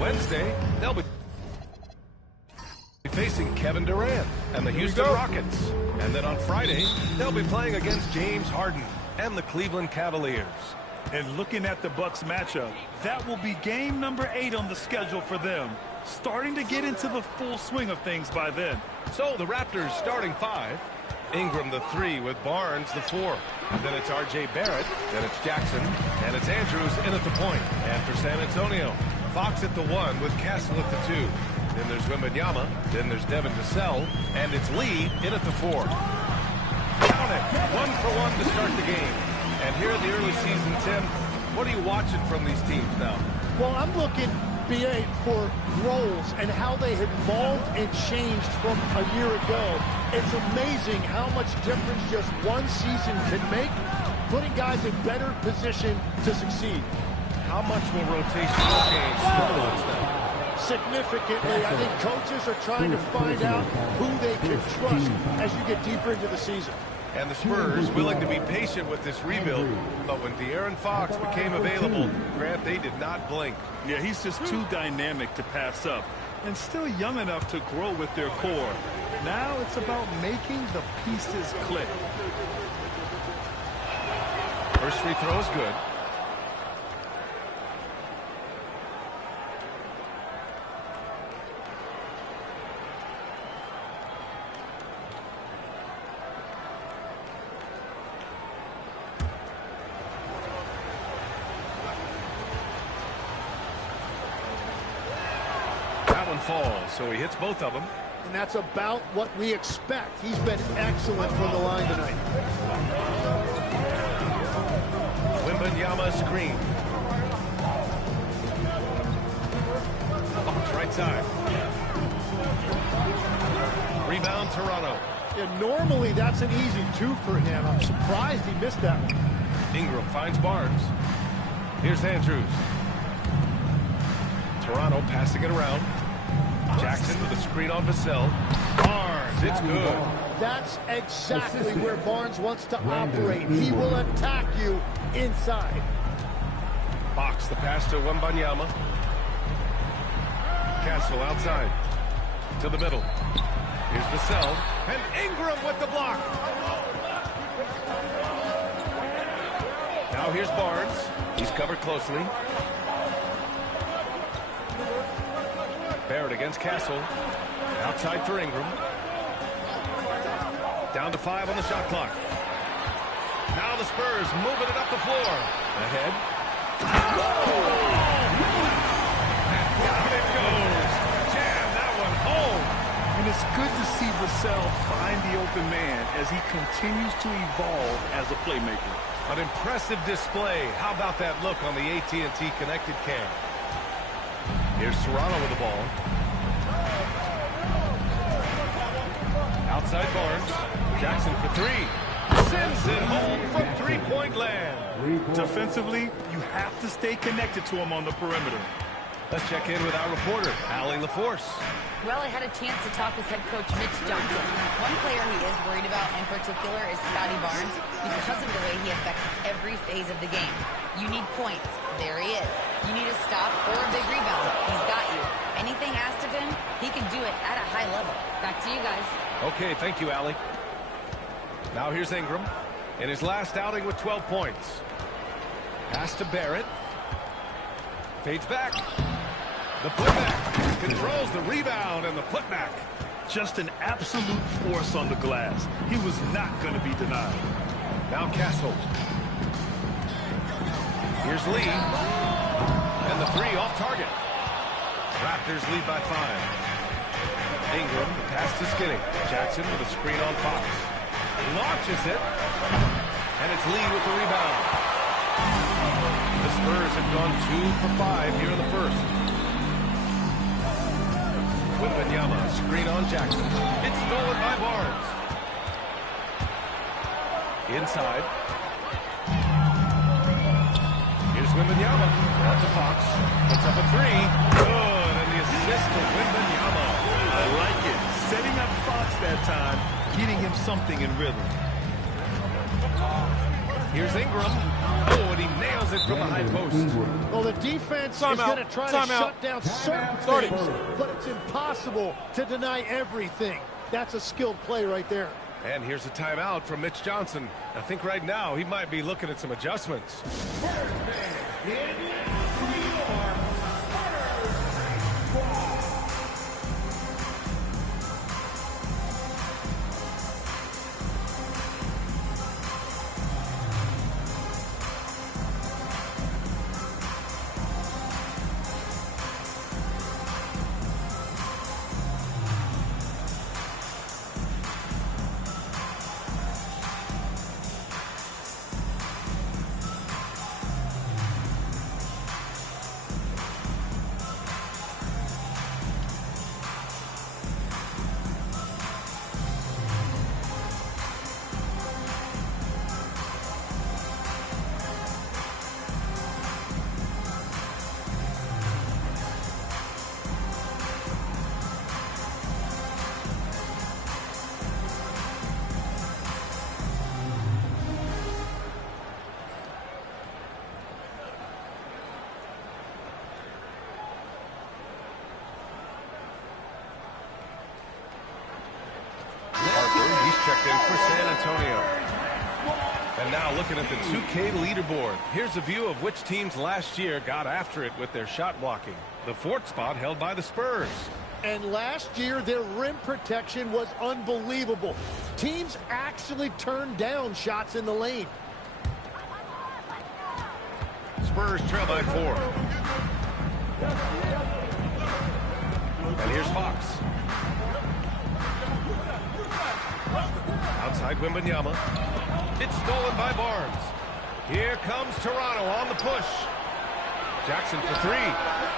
Wednesday, they'll be facing Kevin Durant and the Houston Rockets. And then on Friday, they'll be playing against James Harden and the Cleveland Cavaliers. And looking at the Bucks matchup, that will be game number 8 on the schedule for them. Starting to get into the full swing of things by then. So the Raptors starting 5. Ingram the 3 with Barnes the 4. Then it's R.J. Barrett. Then it's Jackson. And it's Andrews in at the point. And for San Antonio, Fox at the 1 with Castle at the 2. Then there's Wembanyama. Then there's Devin Vassell. And it's Lee in at the 4. Count it. 1-for-1 to start the game. And here in the early season, Tim, what are you watching from these teams now? Well, I'm looking, BA, for roles and how they have evolved and changed from a year ago. It's amazing how much difference just one season can make, putting guys in better position to succeed. How much will rotational games influence them? Significantly. I think coaches are trying to find out who they can trust as you get deeper into the season. And the Spurs willing to be patient with this rebuild. But when De'Aaron Fox became available, Grant, they did not blink. Yeah, he's just too dynamic to pass up. And still young enough to grow with their core. Now it's about making the pieces click. First free throw is good. Falls, so he hits both of them. And that's about what we expect. He's been excellent from the line tonight. Wembanyama screen. Fox right side. Rebound Toronto. Yeah, normally that's an easy 2 for him. I'm surprised he missed that one. Ingram finds Barnes. Here's Andrews. Toronto passing it around. Jackson with a screen on Vassell. Barnes, it's good. That's exactly where Barnes wants to operate. He will attack you inside. Fox, the pass to Wembanyama. Castle outside. To the middle. Here's Vassell. And Ingram with the block. Now here's Barnes. He's covered closely. Barrett against Castle. Outside for Ingram. Down to 5 on the shot clock. Now the Spurs moving it up the floor. Ahead. And down it goes. Jam that one home. And it's good to see Vassell find the open man as he continues to evolve as a playmaker. An impressive display. How about that look on the AT&T connected cam? Here's Toronto with the ball. Outside Barnes. Jackson for 3. Sends it home from three-point land. Defensively, you have to stay connected to him on the perimeter. Let's check in with our reporter, Allie LaForce. Well, I had a chance to talk with head coach Mitch Johnson. One player he is worried about in particular is Scotty Barnes because of the way he affects every phase of the game. You need points. There he is. You need a stop or a big rebound. He's got you. Anything asked of him, he can do it at a high level. Back to you guys. Okay, thank you, Allie. Now here's Ingram in his last outing with 12 points. Pass to Barrett. Fades back. The putback. Controls the rebound and the putback. Just an absolute force on the glass. He was not going to be denied. Now Castle. Here's Lee. And the 3 off target. Raptors lead by 5. Ingram, the pass to Skinny. Jackson with a screen on Fox. Launches it. And it's Lee with the rebound. The Spurs have gone 2 for 5 here in the first. Wembanyama, screen on Jackson. It's stolen by Barnes. Inside. Here's Wembanyama. Out to Fox. Puts up a 3. Good. And the assist to Wembanyama. I like it. Setting up Fox that time, getting him something in rhythm. Here's Ingram. Oh, and he nails it from the high post. Well, the defense is going to try to shut down certain things, but it's impossible to deny everything. That's a skilled play right there. And here's a timeout from Mitch Johnson. I think right now he might be looking at some adjustments. Checked in for San Antonio. And now looking at the 2K leaderboard. Here's a view of which teams last year got after it with their shot blocking. The fourth spot held by the Spurs. And last year, their rim protection was unbelievable. Teams actually turned down shots in the lane. Spurs trail by 4. And here's Fox. Outside Wembanyama. It's stolen by Barnes. Here comes Toronto on the push. Jackson for 3.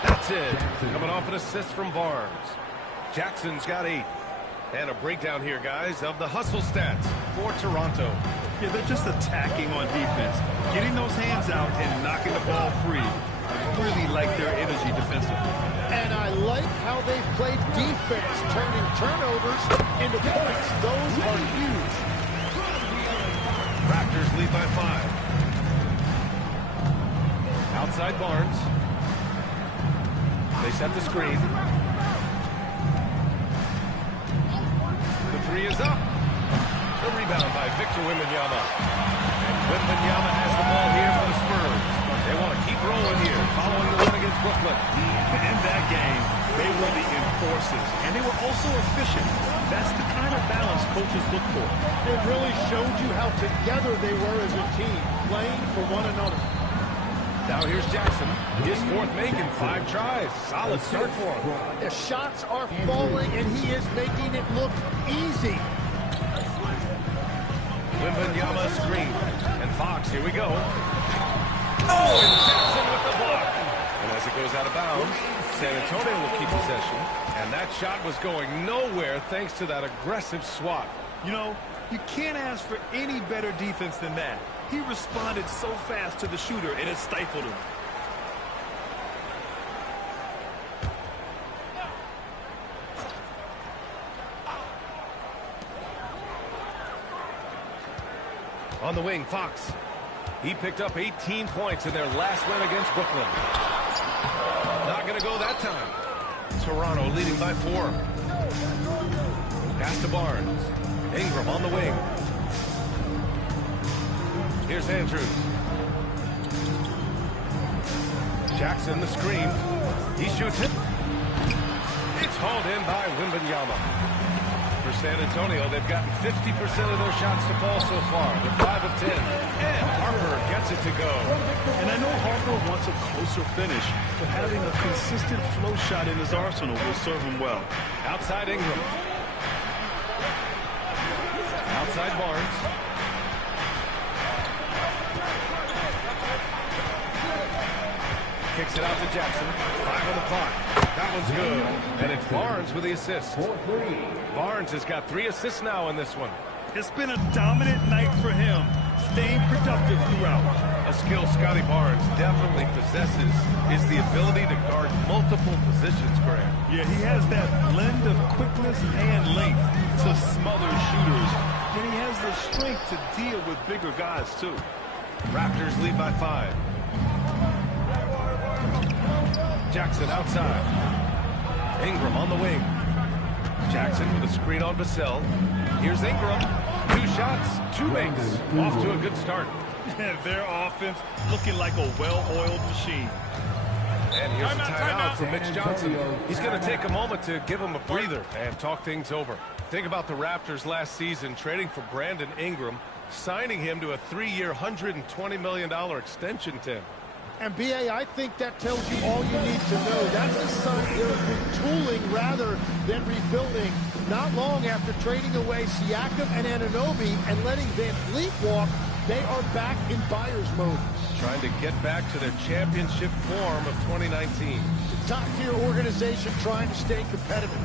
That's it. Coming off an assist from Barnes. Jackson's got 8. And a breakdown here, guys, of the hustle stats for Toronto. Yeah, they're just attacking on defense. Getting those hands out and knocking the ball free. I really like their energy defensively. And I like how they've played defense, turning turnovers into points. Those are huge. Raptors lead by 5. Outside Barnes. They set the screen. The 3 is up. The rebound by Victor Wembanyama. And Wembanyama has the ball here for the Spurs. They want to keep rolling here, following the win against Brooklyn. In that game, they were the enforcers, and they were also efficient. That's the kind of balance coaches look for. It really showed you how together they were as a team, playing for one another. Now here's Jackson, his 4th make in 5 tries. Solid start for him. The shots are falling, and he is making it look easy. Wembanyama screen. And Fox, here we go. Oh, and Jackson with the block. And as it goes out of bounds, San Antonio will keep possession. And that shot was going nowhere thanks to that aggressive swat. You know, you can't ask for any better defense than that. He responded so fast to the shooter, and it stifled him. On the wing, Fox. He picked up 18 points in their last win against Brooklyn. Not going to go that time. Toronto leading by 4. Pass to Barnes. Ingram on the wing. Here's Andrews. Jackson the screen. He shoots it. It's hauled in by Wembanyama. For San Antonio, they've gotten 50% of their shots to fall so far. They're 5 of 10. And Harper gets it to go. And I know Harper wants a closer finish, but having a consistent flow shot in his arsenal will serve him well. Outside Ingram. Outside Barnes. Kicks it out to Jackson. 5 on the clock. That one's good. And it's Barnes with the assist. Barnes has got 3 assists now in this one. It's been a dominant night for him, staying productive throughout. A skill Scotty Barnes definitely possesses is the ability to guard multiple positions, Graham. Yeah, he has that blend of quickness and length to smother shooters. And he has the strength to deal with bigger guys, too. Raptors lead by 5. Jackson outside. Ingram on the wing. Jackson with a screen on Vassell. Here's Ingram. 2 shots, 2 makes. Off to a good start. Their offense looking like a well-oiled machine. And here's a timeout for Mitch Johnson. He's going to take a moment to give him a breather and talk things over. Think about the Raptors last season trading for Brandon Ingram, signing him to a 3-year, $120 million extension, Tim. And, B.A., I think that tells you all you need to know. That's a sign they're retooling rather than rebuilding. Not long after trading away Siakam and Anunoby and letting Van Vliet walk, they are back in buyer's mode. Trying to get back to their championship form of 2019. Top-tier organization trying to stay competitive.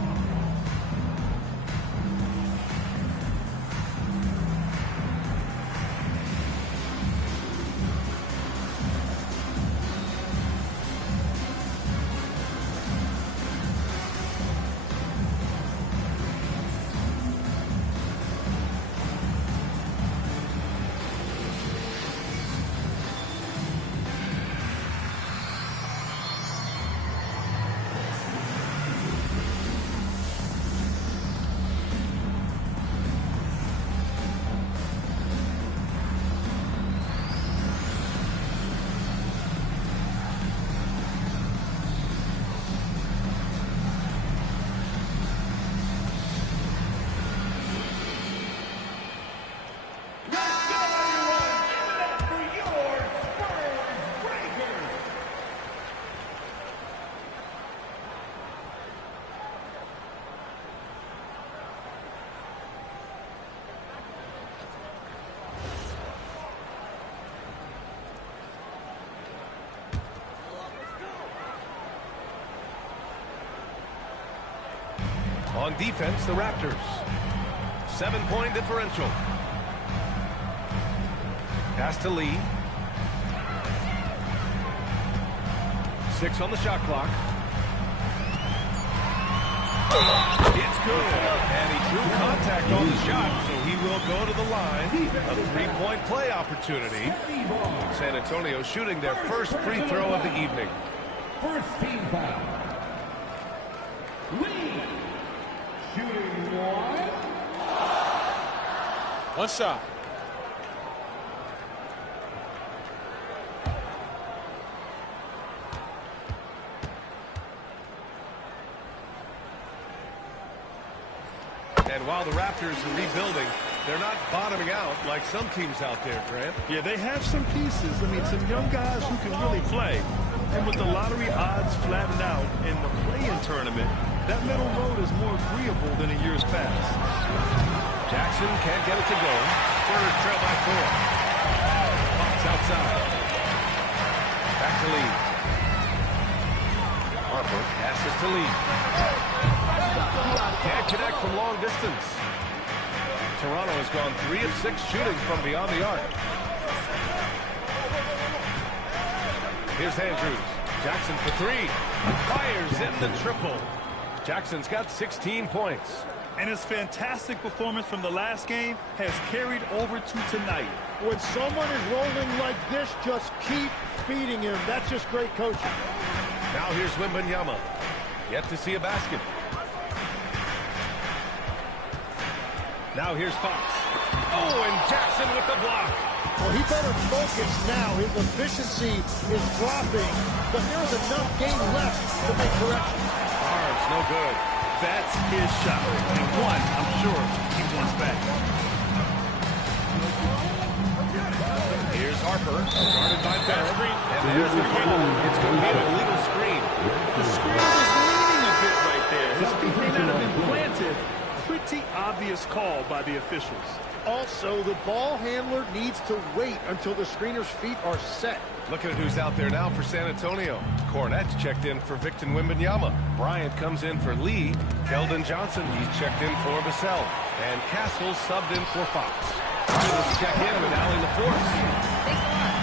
On defense, the Raptors. 7-point differential. Pass to Lee. 6 on the shot clock. It's good. And he drew contact on the shot, so he will go to the line. A 3-point play opportunity. San Antonio shooting their first free throw of the evening. First team foul. Lee. Shooting one shot. And while the Raptors are rebuilding, they're not bottoming out like some teams out there, Grant. Yeah, they have some pieces. I mean, some young guys who can really play. And with the lottery odds flattened out in the play-in tournament, that middle road is more agreeable than in years past. Jackson can't get it to go. Spurs trail by 4. Fox outside. Back to Lee. Harper passes to Lee. Can't connect from long distance. Toronto has gone 3 of 6 shooting from beyond the arc. Here's Andrews. Jackson for 3. Fires in the triple. Jackson's got 16 points. And his fantastic performance from the last game has carried over to tonight. When someone is rolling like this, just keep feeding him. That's just great coaching. Now here's Wembanyama. Yet to see a basket. Now here's Fox. Oh, and Jackson with the block. Well, he better focus now. His efficiency is dropping, but there's enough game left to make corrections. Barnes, no good. That's his shot. And one, I'm sure, he wants back. Here's Harper, guarded by Barrett. And there's the call. It's going to be an illegal screen. The screen was leaning a bit right there. His feet may not have been planted. Pretty obvious call by the officials. Also, the ball handler needs to wait until the screener's feet are set. Looking at who's out there now for San Antonio. Cornett's checked in for Victor Wembanyama. Bryant comes in for Lee. Keldon Johnson, he's checked in for Vassell. And Castle subbed in for Fox. Let's check in with Allie LaForce. Thanks a lot.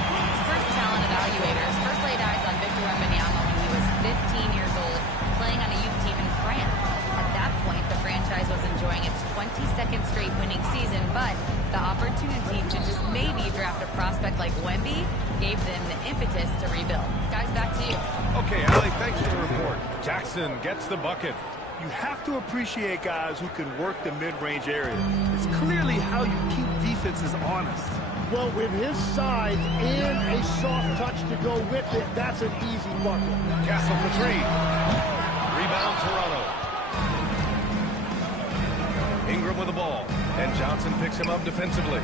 Spurs talent evaluators first laid eyes on Victor Wembanyama when he was 15 years old, playing on a youth team in France. At that point, the franchise was enjoying its 22nd straight winning season, but the opportunity to just maybe draft a prospect like Wemby gave them the impetus to rebuild. Guys, back to you. Okay, Allie, thanks for the report. Jackson gets the bucket. You have to appreciate guys who can work the mid-range area. It's clearly how you keep defenses honest. Well, with his size and a soft touch to go with it, that's an easy bucket. Castle for three. Rebound, Toronto. Ingram with the ball, and Johnson picks him up defensively.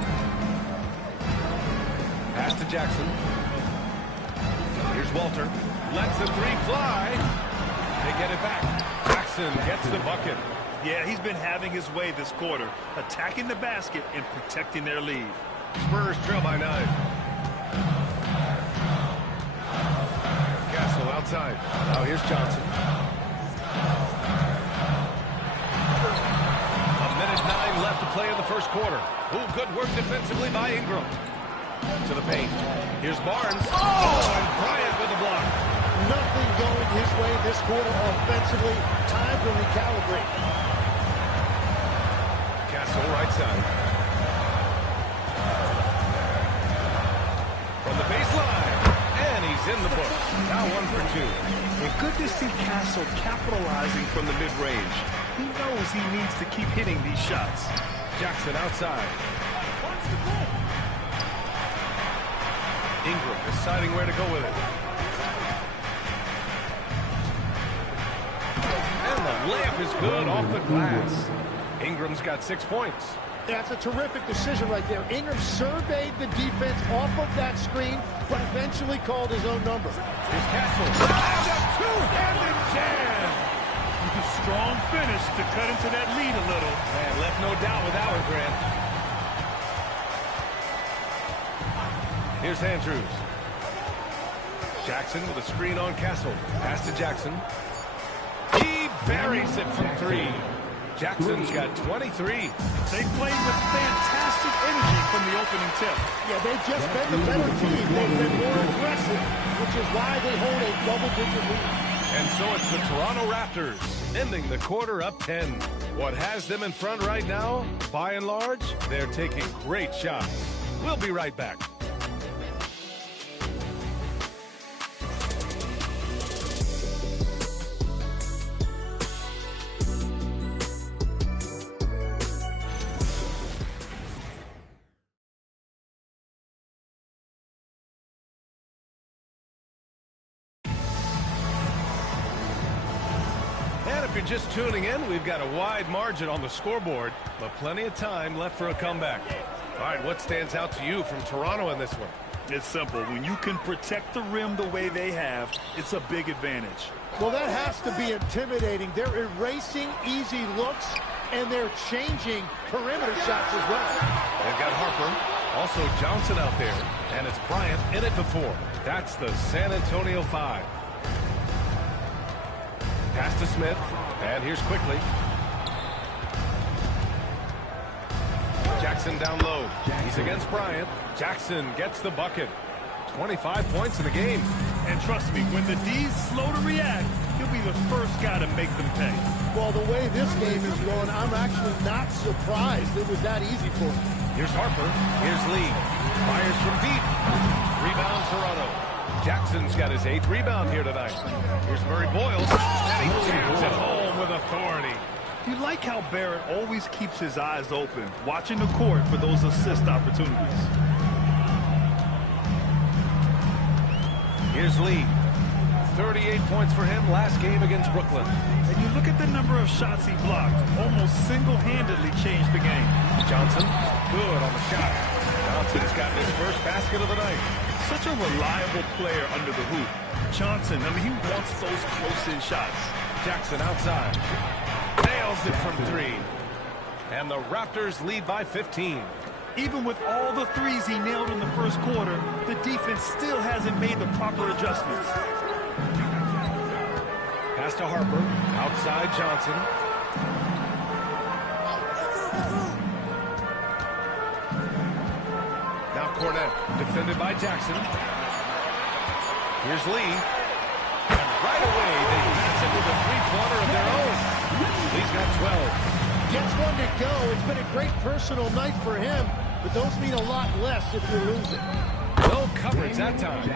Pass to Jackson. Here's Walter. Lets the three fly. They get it back. Jackson gets the bucket. Yeah, he's been having his way this quarter, attacking the basket and protecting their lead. Spurs trail by 9. Castle outside. Now here's Johnson. A minute 9 left to play in the first quarter. Ooh, good work defensively by Ingram. To the paint. Here's Barnes. Oh, and Bryant with the block. Nothing going his way this quarter offensively. Time to recalibrate. Castle right side. From the baseline. And he's in the books. Now 1 for 2. And good to see Castle capitalizing from the mid-range. He knows he needs to keep hitting these shots. Jackson outside. Ingram deciding where to go with it. And the layup is good off the glass. Ingram's got 6 points. That's a terrific decision right there. Ingram surveyed the defense off of that screen, but eventually called his own number. Here's Castle. And a two-handed jam. A strong finish to cut into that lead a little. And left no doubt with that one, Grant. Here's Andrews. Jackson with a screen on Castle. Pass to Jackson. He buries it from 3. Jackson's got 23. They played with fantastic energy from the opening tip. Yeah, they've just been the better team. They've been more aggressive, which is why they hold a double-digit lead. And so it's the Toronto Raptors, ending the quarter up 10. What has them in front right now, by and large, they're taking great shots. We'll be right back. If you're just tuning in, we've got a wide margin on the scoreboard, but plenty of time left for a comeback. All right, what stands out to you from Toronto in this one? It's simple. When you can protect the rim the way they have, it's a big advantage. Well, that has to be intimidating. They're erasing easy looks, and they're changing perimeter shots as well. They've got Harper, also Johnson out there, and it's Bryant in it before. That's the San Antonio 5. Pass to Smith, and here's Quickly. Jackson down low. He's against Bryant. Jackson gets the bucket. 25 points in the game. And trust me, when the D's slow to react, he'll be the first guy to make them pay. Well, the way this game is going, I'm actually not surprised it was that easy for him. Here's Harper. Here's Lee. Fires from deep. Rebound Toronto. Jackson's got his 8th rebound here tonight. Here's Murray Boyles, and he jams it home with authority. You like how Barrett always keeps his eyes open, watching the court for those assist opportunities. Here's Lee. 38 points for him last game against Brooklyn. And you look at the number of shots he blocked, almost single-handedly changed the game. Johnson, good on the shot. Johnson's got his first basket of the night. Such a reliable player under the hoop. Johnson, I mean, he wants those close-in shots. Jackson outside. Nails it from 3. And the Raptors lead by 15. Even with all the threes he nailed in the first quarter, the defense still hasn't made the proper adjustments. Pass to Harper. Outside Johnson. Now Cornette, defended by Jackson. Here's Lee. And right away, they pass it with a three-pointer of their own. Lee's got 12. Gets one to go. It's been a great personal night for him, but those mean a lot less if you're losing. No coverage that time.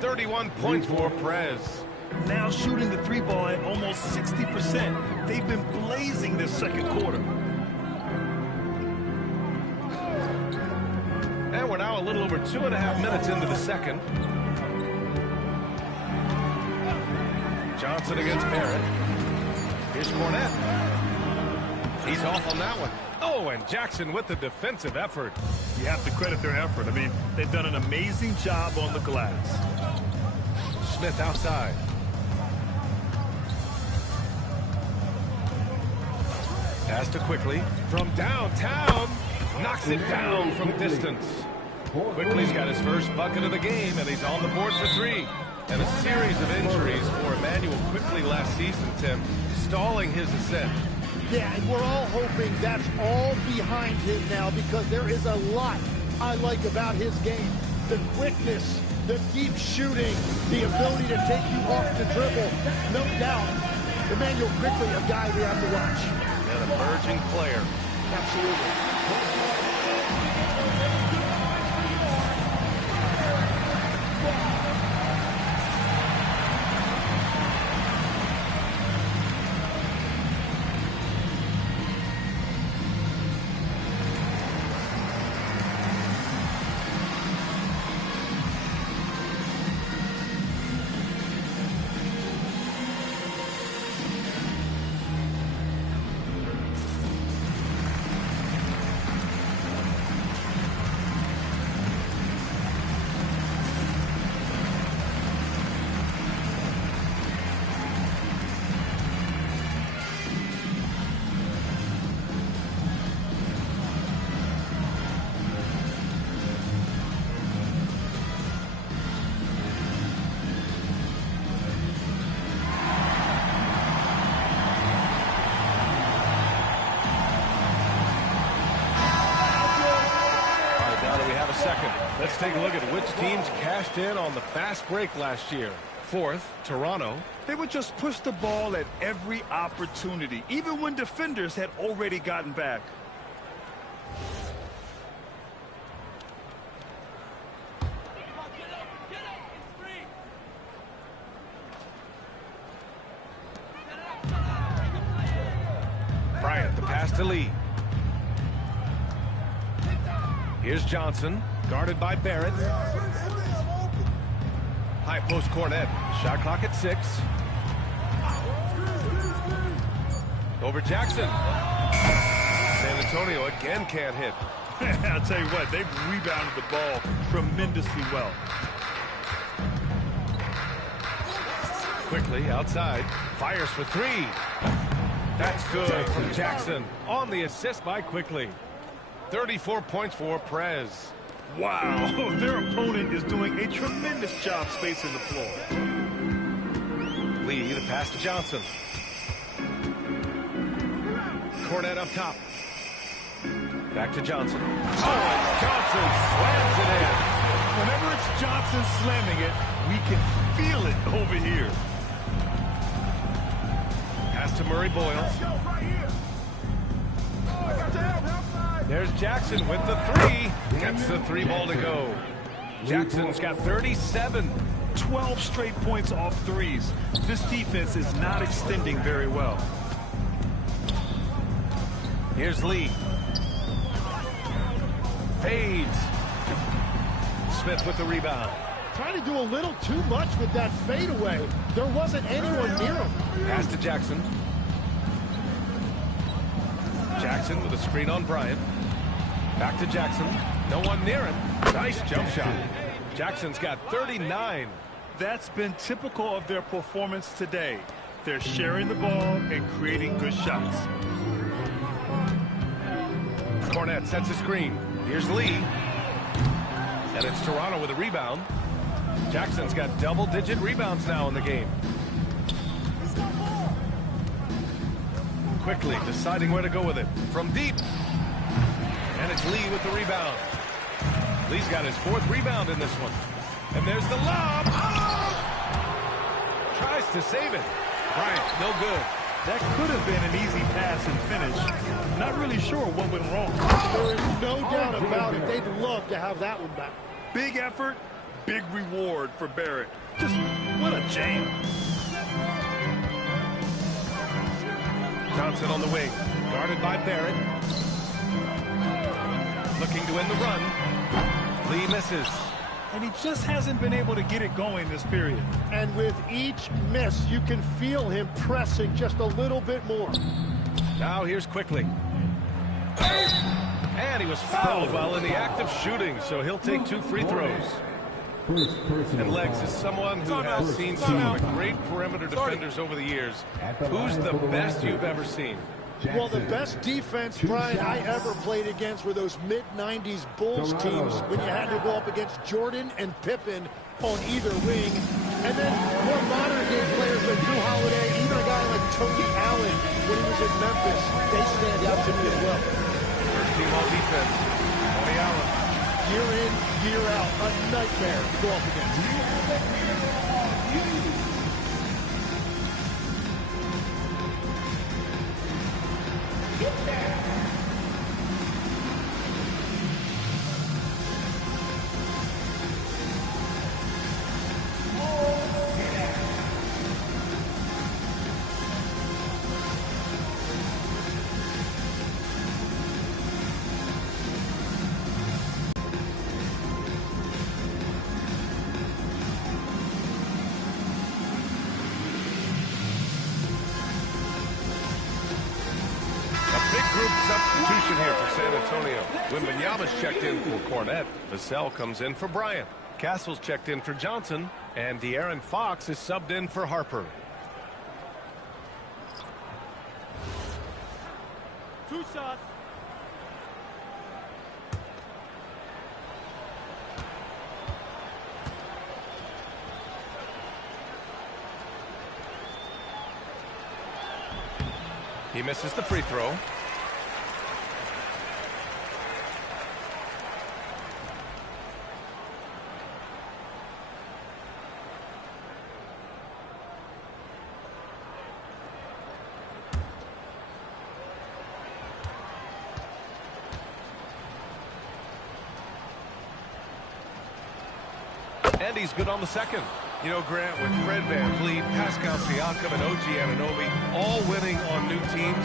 31 points for Perez. Now shooting the three ball at almost 60%. They've been blazing this second quarter. And we're now a little over 2.5 minutes into the second. Johnson against Barrett. Here's Cornette. He's off on that one. Oh, and Jackson with the defensive effort. You have to credit their effort. I mean, they've done an amazing job on the glass. Smith outside. Pass to Quickly from downtown. Knocks it down from distance. Quickly's got his first bucket of the game, and he's on the board for 3. And a series of injuries for Emmanuel Quickly last season, Tim, stalling his ascent. Yeah, and we're all hoping that's all behind him now, because there is a lot I like about his game. The quickness, the deep shooting, the ability to take you off the dribble. No doubt, Emmanuel Quickly, a guy we have to watch. An emerging player. Absolutely. Let's take a look at which teams cashed in on the fast break last year. 4th, Toronto. They would just push the ball at every opportunity, even when defenders had already gotten back. Bryant, the pass to Lee. Here's Johnson, guarded by Barrett. High post Cornette. Shot clock at 6. Over Jackson. San Antonio again can't hit. I'll tell you what, they've rebounded the ball tremendously well. Quickly outside. Fires for 3. That's good from Jackson. On the assist by Quickly. 34 points for Perez. Wow, their opponent is doing a tremendous job spacing the floor. Lee, the pass to Johnson. Cornette up top. Back to Johnson. Oh, and Johnson slams it in. Whenever it's Johnson slamming it, we can feel it over here. Pass to Murray Boyles. There's Jackson with the 3. Gets the 3 ball to go. Jackson's got 37. 12 straight points off threes. This defense is not extending very well. Here's Lee. Fades. Smith with the rebound. Trying to do a little too much with that fadeaway. There wasn't anyone near him. Pass to Jackson. Jackson with a screen on Bryant. Back to Jackson. No one near him. Nice jump shot. Jackson's got 39. That's been typical of their performance today. They're sharing the ball and creating good shots. Cornette sets a screen. Here's Lee. And it's Toronto with a rebound. Jackson's got double-digit rebounds now in the game. Quickly deciding where to go with it. From deep. And it's Lee with the rebound. Lee's got his 4th rebound in this one. And there's the lob. Oh! Tries to save it. Bryant, no good. That could have been an easy pass and finish. Not really sure what went wrong. There is no doubt about it. They'd love to have that one back. Big effort, big reward for Barrett. Just what a jam. Johnson on the wing, guarded by Barrett. Looking to win the run. Lee misses. And he just hasn't been able to get it going this period. And with each miss, you can feel him pressing just a little bit more. Now here's Quickly. And he was fouled while in the act of shooting, so he'll take 2 free throws. And Legs is someone who has seen some of the great perimeter defenders over the years. Who's the best you've ever seen? Well, the best defense, Brian, I ever played against were those mid-90s Bulls teams when you had to go up against Jordan and Pippen on either wing. And then more modern-day players like Drew Holiday, even a guy like Tony Allen when he was in Memphis, they stand out to me as well. First team all defense, Tony Allen. Year in, year out, a nightmare to go up against. Substitution here for San Antonio. Wembanyama's checked in for Cornette. Vassell comes in for Bryant. Castle's checked in for Johnson. And De'Aaron Fox is subbed in for Harper. 2 shots. He misses the free throw. And he's good on the second. You know, Grant, with Fred VanVleet, Pascal Siakam, and OG Anunoby all winning on new teams,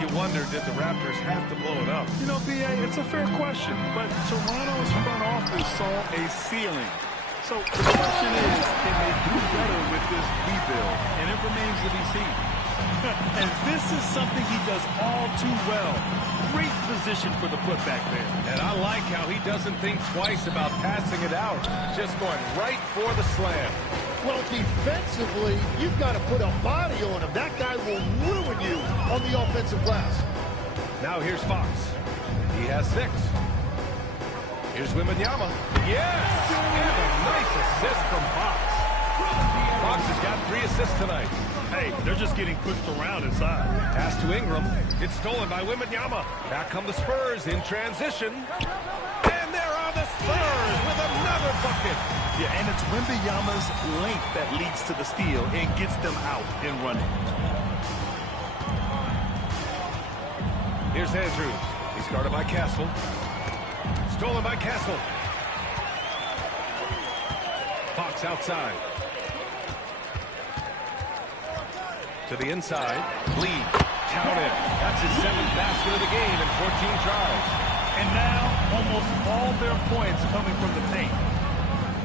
you wonder, did the Raptors have to blow it up? You know, B.A., it's a fair question, but Toronto's front office saw a ceiling. So the question is, can they do better with this rebuild? And it remains to be seen. And this is something he does all too well. Great position for the putback there. And I like how he doesn't think twice about passing it out. Just going right for the slam. Well, defensively, you've got to put a body on him. That guy will ruin you on the offensive glass. Now here's Fox. He has 6. Here's Wembanyama. Yes! And a nice assist from Fox. Fox has got 3 assists tonight. Hey, they're just getting pushed around inside. Pass to Ingram. It's stolen by Wembanyama. Back come the Spurs in transition. And there are the Spurs with another bucket. Yeah, and it's Wembanyama's length that leads to the steal and gets them out and running. Here's Andrews. He's guarded by Castle. Stolen by Castle. Fox outside. To the inside. Lee. Count it. That's his 7th basket of the game in 14 tries. And now, almost all their points coming from the paint.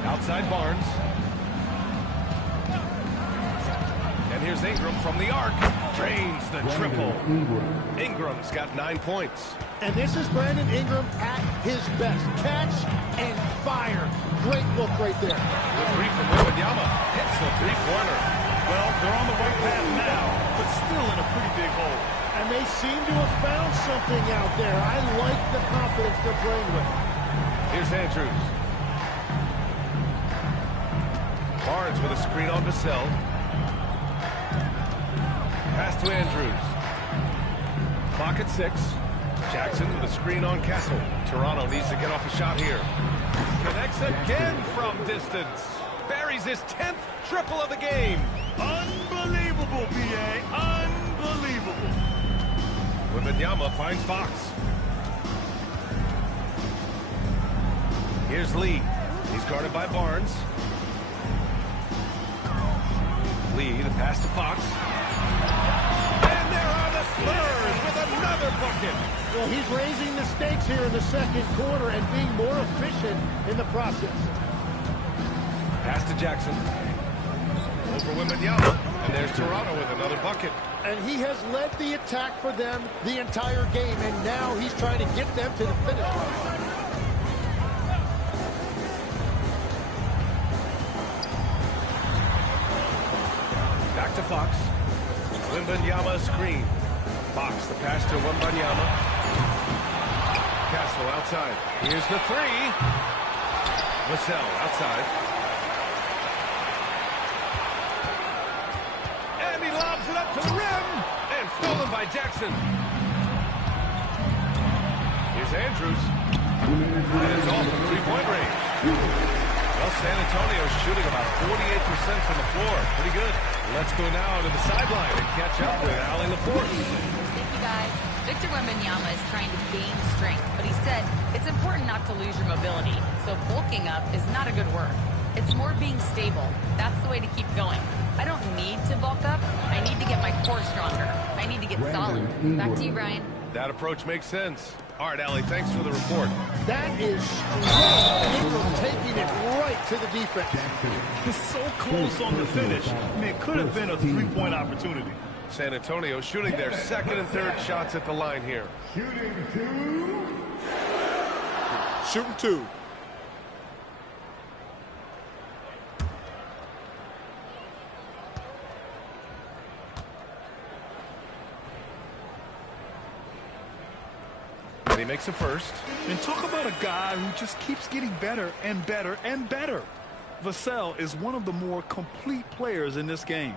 Outside Barnes. And here's Ingram from the arc. Drains the triple. Ingram's got 9 points. And this is Brandon Ingram at his best. Catch and fire. Great look right there. The 3 from Wembanyama. Hits the 3-pointer. Well, they're on the right path now, but still in a pretty big hole. And they seem to have found something out there. I like the confidence they're playing with. Here's Andrews. Barnes with a screen on Vassell. Pass to Andrews. Clock at 6. Jackson with a screen on Castle. Toronto needs to get off a shot here. Connects again from distance. Buries his 10th triple of the game. Unbelievable, B.A. Unbelievable. Wembanyama finds Fox. Here's Lee. He's guarded by Barnes. Lee, the pass to Fox. And there are the Spurs with another bucket. Well, he's raising the stakes here in the second quarter and being more efficient in the process. Pass to Jackson. Over Wembanyama. And there's Toronto with another bucket. And he has led the attack for them the entire game, and now he's trying to get them to the finish line. Back to Fox. Wembanyama screen. Fox, the pass to Wembanyama. Castle outside. Here's the three. Vassell outside. And he lobs it up to the rim. And stolen by Jackson. Here's Andrews. And it's off from three-point range. Well, San Antonio's shooting about 48% from the floor. Pretty good. Let's go now to the sideline and catch up with Allie LaForce. Thank you, guys. Victor Wembanyama is trying to gain strength, but he said it's important not to lose your mobility, so bulking up is not a good word. It's more being stable. That's the way to keep going. I don't need to bulk up. I need to get my core stronger. I need to get solid. Back to you, Brian. That approach makes sense. All right, Allie, thanks for the report. That is strong. Ingram taking it right to the defense. It's so close on the finish. I mean, it could have been a three-point opportunity. San Antonio shooting their second and third shots at the line here. Shooting two. Shooting two. And he makes a first. And talk about a guy who just keeps getting better and better and better. Vassell is one of the more complete players in this game.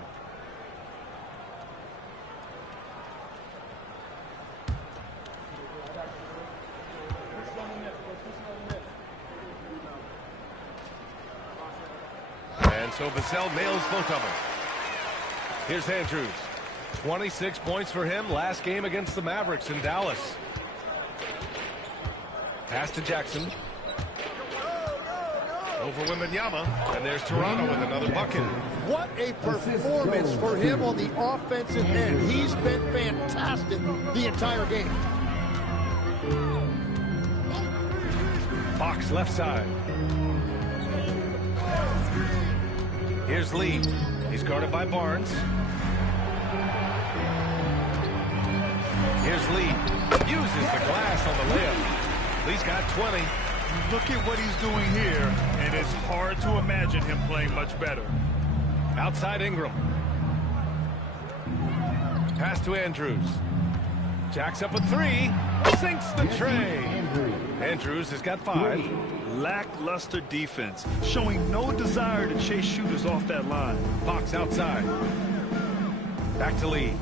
And so Vassell nails both of them. Here's Andrews. 26 points for him last game against the Mavericks in Dallas. Pass to Jackson. Over Wembanyama. And there's Toronto with another bucket. What a performance for him on the offensive end. He's been fantastic the entire game. Fox left side. Here's Lee. He's guarded by Barnes. Here's Lee. Uses the glass on the layup. Lee's got 20. Look at what he's doing here, and it's hard to imagine him playing much better. Outside Ingram. Pass to Andrews. Jacks up a three. Sinks the tray. Andrews has got 5. Lackluster defense, showing no desire to chase shooters off that line. Fox outside. Back to Lee.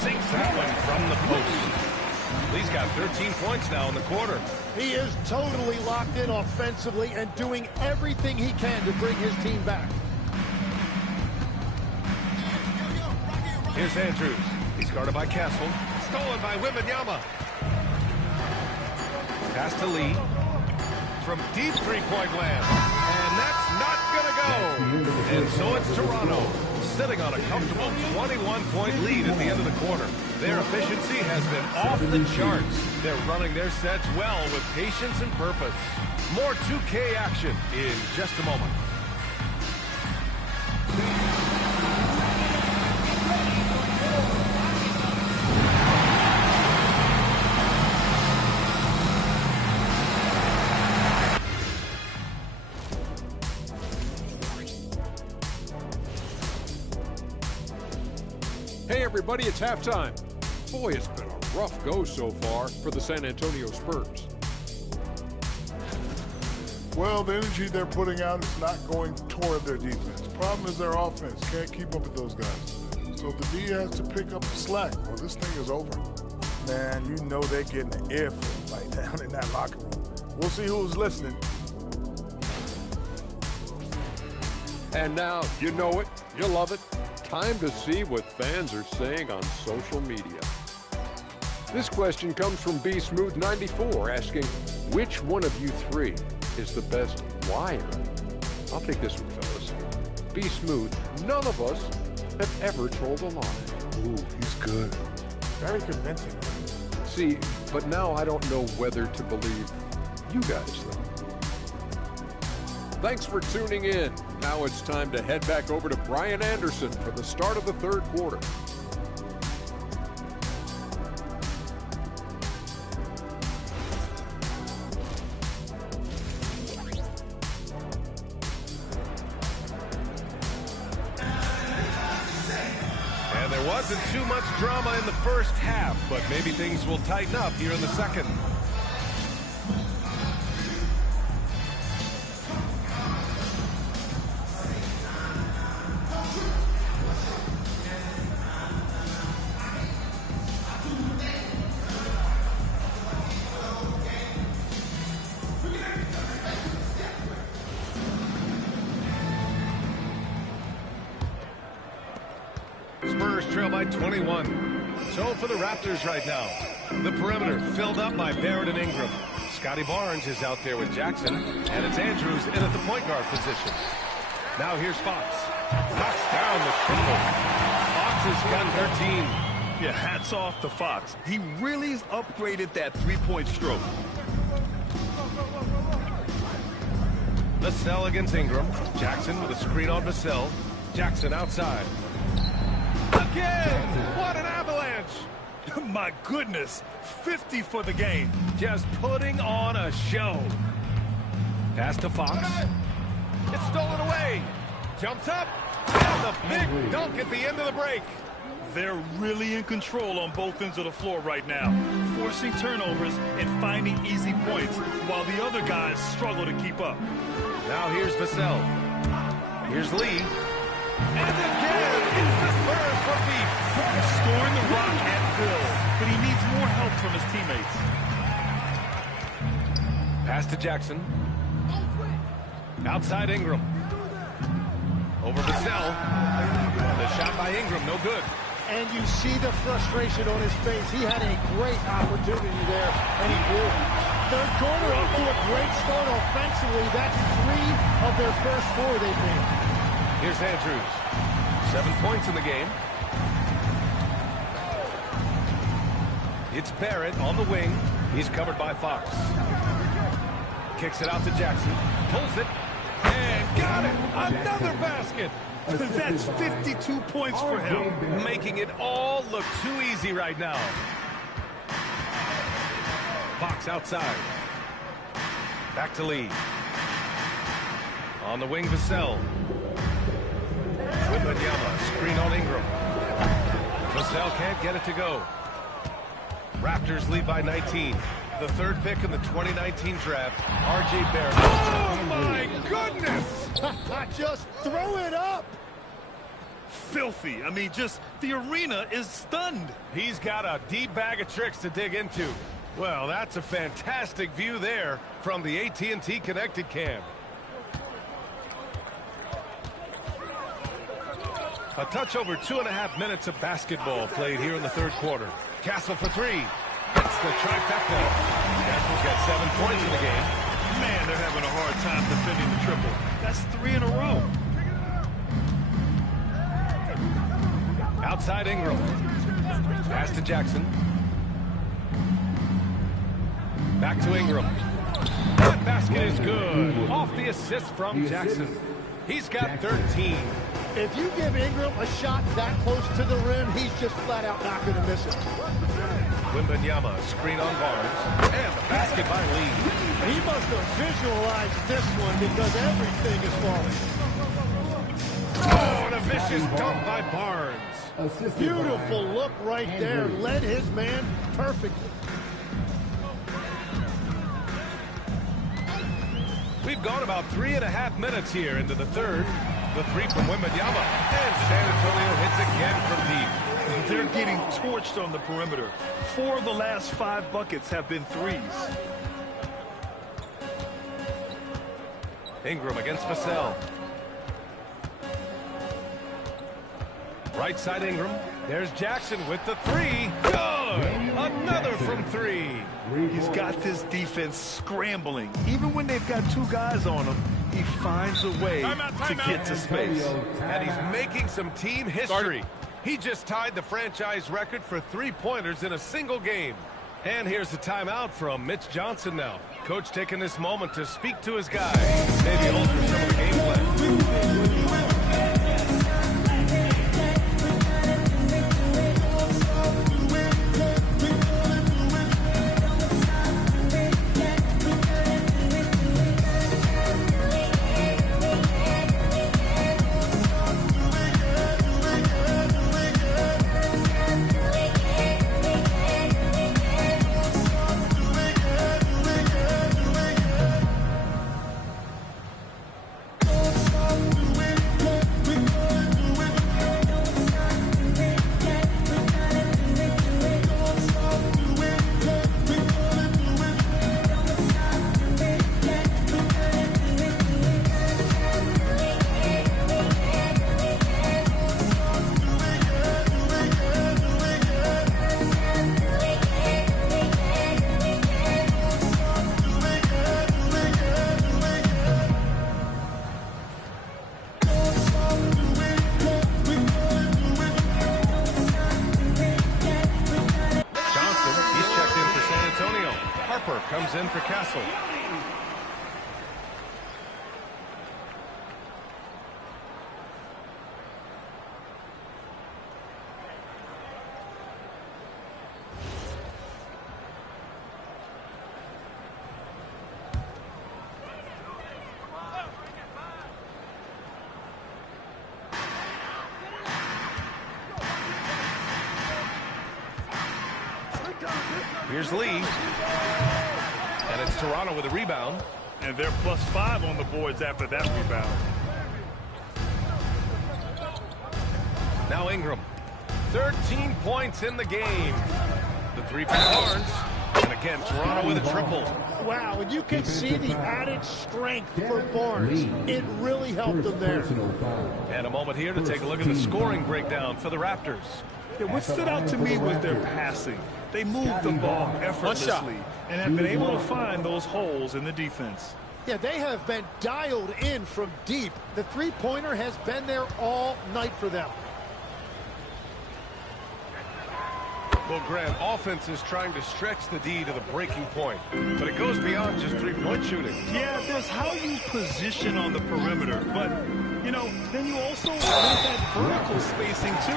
Sinks that one from the post. Lee's got 13 points now in the quarter. He is totally locked in offensively and doing everything he can to bring his team back. Here's Andrews. He's guarded by Castle. Stolen by Wembanyama. Pass to Lee. From deep three-point land. And that's not going to go. And so it's Toronto, sitting on a comfortable 21-point lead at the end of the quarter. Their efficiency has been off the charts. They're running their sets well with patience and purpose. More 2K action in just a moment. Hey everybody, it's halftime. Boy, it's been a rough go so far for the San Antonio Spurs. Well, the energy they're putting out is not going toward their defense. Problem is their offense can't keep up with those guys. So the D has to pick up the slack or this thing is over. Man, you know they're getting an earful right down in that locker room. We'll see who's listening. And now, you know it, you love it, Time to see what fans are saying on social media. This question comes from B-Smooth94 asking, which one of you three is the best liar? I'll take this one, fellas. B-Smooth, none of us have ever told a lie. Ooh, he's good. Very convincing. See, but now I don't know whether to believe you guys, though. Thanks for tuning in. Now it's time to head back over to Brian Anderson for the start of the third quarter. And there wasn't too much drama in the first half, but maybe things will tighten up here in the second. Spurs trail by 21. So for the Raptors right now, the perimeter filled up by Barrett and Ingram. Scotty Barnes is out there with Jackson, and it's Andrews in at the point guard position. Now here's Fox. Knocks down the triple. Fox has got 13. Yeah, hats off to Fox. He really has upgraded that three-point stroke. Vassell against Ingram. Jackson with a screen on Vassell. Jackson outside. Again! What an avalanche! My goodness, 50 for the game. Just putting on a show. Pass to Fox. It's stolen away. Jumps up. And the big dunk at the end of the break. They're really in control on both ends of the floor right now, forcing turnovers and finding easy points while the other guys struggle to keep up. Now here's Vassell. Here's Lee. And again, it's the Spurs from deep. Scoring the rock at will, but he needs more help from his teammates. Pass to Jackson. Outside Ingram. Over Vassell. The shot by Ingram, no good. And you see the frustration on his face. He had a great opportunity there, and he blew it. Third quarter up to a great start offensively. That's 3 of their first 4 they've made. Here's Andrews. 7 points in the game. It's Barrett on the wing. He's covered by Fox. Kicks it out to Jackson. Pulls it. And got it. Another basket. That's 52 points for him. Making it all look too easy right now. Fox outside. Back to Lee. On the wing, Vassell. Wembanyama, screen on Ingram. Vassell can't get it to go. Raptors lead by 19. The third pick in the 2019 draft, R.J. Barrett. Oh, my goodness! Just throw it up! Filthy. I mean, just the arena is stunned. He's got a deep bag of tricks to dig into. Well, that's a fantastic view there from the AT&T Connected Cam. A touch over 2.5 minutes of basketball played here in the third quarter. Castle for 3. It's the trifecta. Castle's got 7 points in the game. Man, they're having a hard time defending the triple. That's 3 in a row. Outside Ingram. Pass to Jackson. Back to Ingram. That basket is good. Off the assist from Jackson. He's got 13. If you give Ingram a shot that close to the rim, he's just flat out not going to miss it. Wembanyama, screen on Barnes. And the basket by Lee. He must have visualized this one because everything is falling. Oh, and a vicious dunk by Barnes. Beautiful look right there. Led his man perfectly. We've gone about 3.5 minutes here into the third. The 3 from Wembanyama. And San Antonio hits again from deep. They're getting torched on the perimeter. 4 of the last 5 buckets have been threes. Ingram against Vassell. Right side Ingram. There's Jackson with the three. Good! Another from three. He's got this defense scrambling. Even when they've got two guys on him, he finds a way to get to space. And he's making some team history. He just tied the franchise record for three-pointers in a single game. And here's the timeout from Mitch Johnson now. Coach taking this moment to speak to his guys. Maybe alter some of the game plan. Comes in for Castle. Here's Lee. And it's Toronto with a rebound. And they're +5 on the boards after that rebound. Now Ingram. 13 points in the game. The three from Barnes. And again, Toronto with a triple. Wow, and you can see the added strength for Barnes. It really helped them there. And a moment here to take a look at the scoring breakdown for the Raptors. Yeah, what stood out to me was their passing. They moved the ball effortlessly and have been able to find those holes in the defense. Yeah, they have been dialed in from deep. The three-pointer has been there all night for them. Well, Grant, offense is trying to stretch the D to the breaking point, but it goes beyond just three-point shooting. Yeah, there's how you position on the perimeter, but, you know, then you also want that vertical spacing, too,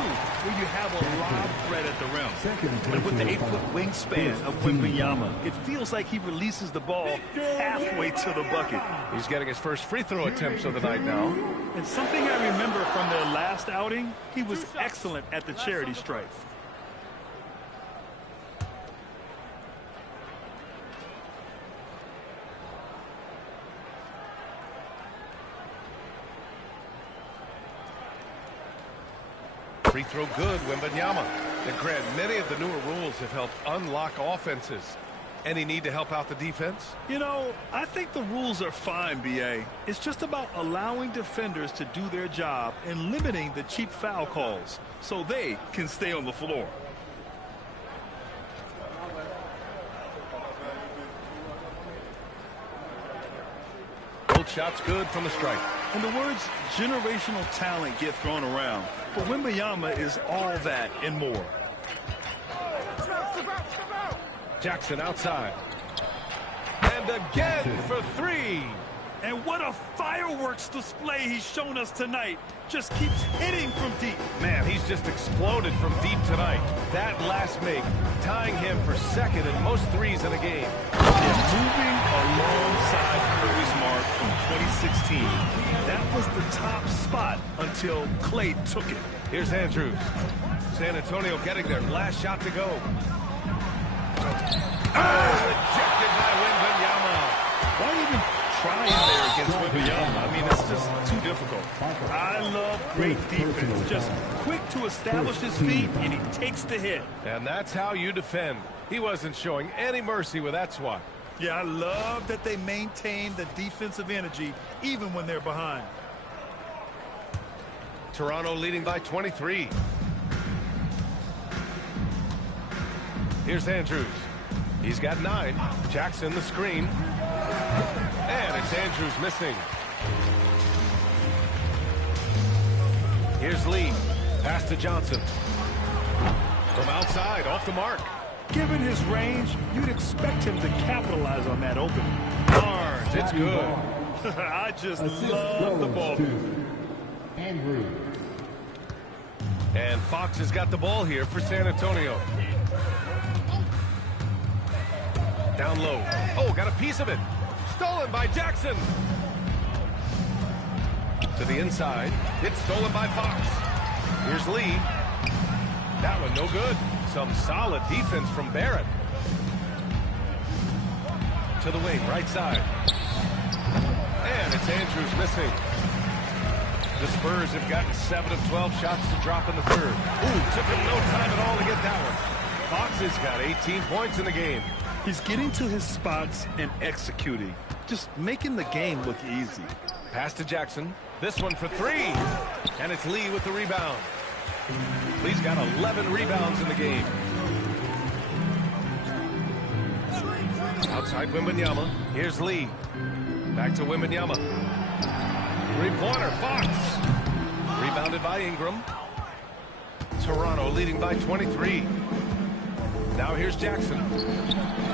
where you have a lob threat at the rim. And with the 8-foot wingspan of Wembanyama, it feels like he releases the ball halfway to the bucket. He's getting his first free throw attempts of the night now. And something I remember from their last outing, he was excellent at the charity stripe. Free throw good, Wembanyama. And Grant, many of the newer rules have helped unlock offenses. Any need to help out the defense? You know, I think the rules are fine, B.A. It's just about allowing defenders to do their job and limiting the cheap foul calls so they can stay on the floor. Both shots good from the stripe. And the words generational talent get thrown around, but Wembanyama is all that and more. Jackson outside. And again for three. And what a fireworks display he's shown us tonight. Just keeps hitting from deep. Man, he's just exploded from deep tonight. That last make, tying him for second in most threes in a game. Yeah, moving alongside Curry's mark from 2016. That was the top spot until Clay took it. Here's Andrews. San Antonio getting their last shot to go. Rejected by Wembanyama. Why even try in there against Wembanyama? I mean, it's just too difficult. I love great defense. Just quick to establish his feet, and he takes the hit. And that's how you defend. He wasn't showing any mercy with that swat. Yeah, I love that they maintain the defensive energy even when they're behind. Toronto leading by 23. Here's Andrews. He's got 9. Jackson the screen. And it's Andrews missing. Here's Lee. Pass to Johnson. From outside, off the mark. Given his range, you'd expect him to capitalize on that opening. Barnes, it's good. I just love the ball. Andrews. And Fox has got the ball here for San Antonio. Down low. Oh, got a piece of it. Stolen by Jackson. To the inside. It's stolen by Fox. Here's Lee. That one no good. Some solid defense from Barrett. To the wing, right side. And it's Andrews missing. The Spurs have gotten 7 of 12 shots to drop in the third. Ooh, took him no time at all to get that one. Fox has got 18 points in the game. He's getting to his spots and executing. Just making the game look easy. Pass to Jackson. This one for 3. And it's Lee with the rebound. Lee's got 11 rebounds in the game. Outside Wembanyama. Here's Lee. Back to Wembanyama. Three-pointer, Fox. Rebounded by Ingram. Toronto leading by 23. Now here's Jackson.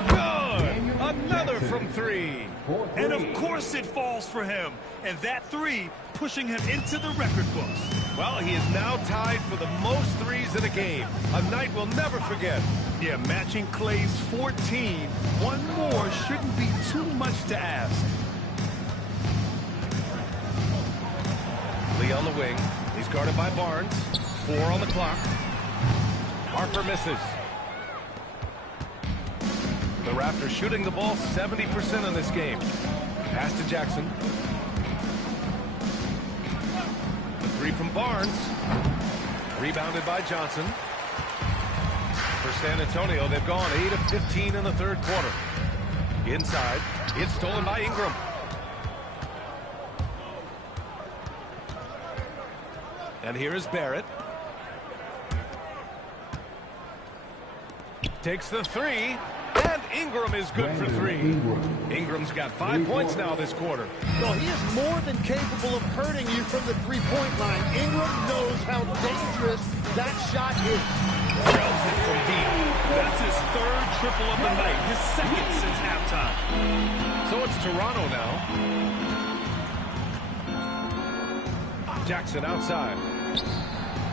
Good! Another from 3. And of course it falls for him. And that 3 pushing him into the record books. Well, he is now tied for the most threes in a game. A night we'll never forget. Yeah, matching Clay's 14. One more shouldn't be too much to ask. Lee on the wing. He's guarded by Barnes. 4 on the clock. Harper misses. The Raptors shooting the ball 70% in this game. Pass to Jackson. The 3 from Barnes. Rebounded by Johnson. For San Antonio, they've gone 8 of 15 in the third quarter. Inside. It's stolen by Ingram. And here is Barrett. Takes the 3. And Ingram is good for 3. Ingram's got 5 points now this quarter. Well, he is more than capable of hurting you from the three-point line. Ingram knows how dangerous that shot is. Drills it from deep. That's his 3rd triple of the night, his 2nd since halftime. So it's Toronto now. Jackson outside.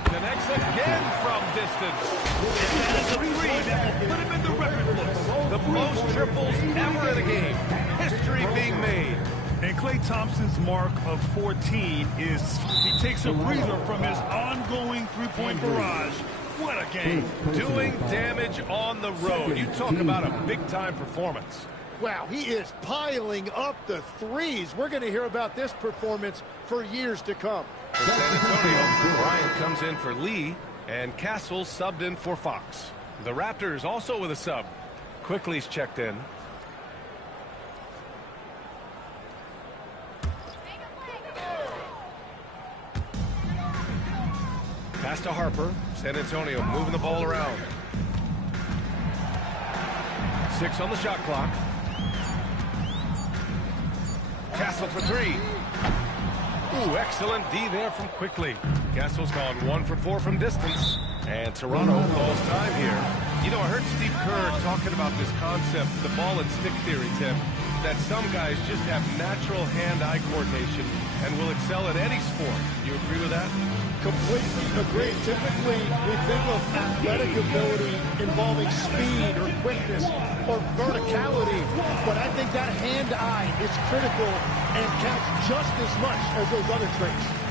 Connects again from distance. And that is a 3 that will put him in the record books. The most triples ever in a game. History being made. And Klay Thompson's mark of 14 is he takes a breather from his ongoing three-point barrage. What a game. Doing damage on the road. You talk about a big-time performance. Wow, he is piling up the threes. We're going to hear about this performance for years to come. For San Antonio, Bryant comes in for Lee, and Castle subbed in for Fox. The Raptors also with a sub. Quickly's checked in. Pass to Harper. San Antonio moving the ball around. 6 on the shot clock. Castle for 3. Ooh, excellent D there from Quickly. Castle's gone 1 for 4 from distance. And Toronto calls time here. You know, I heard Steve Kerr talking about this concept, the ball and stick theory, Tim, that some guys just have natural hand-eye coordination and will excel at any sport. You agree with that? Completely agree. Typically, we think of athletic ability involving speed or quickness or verticality, but I think that hand-eye is critical and counts just as much as those other traits.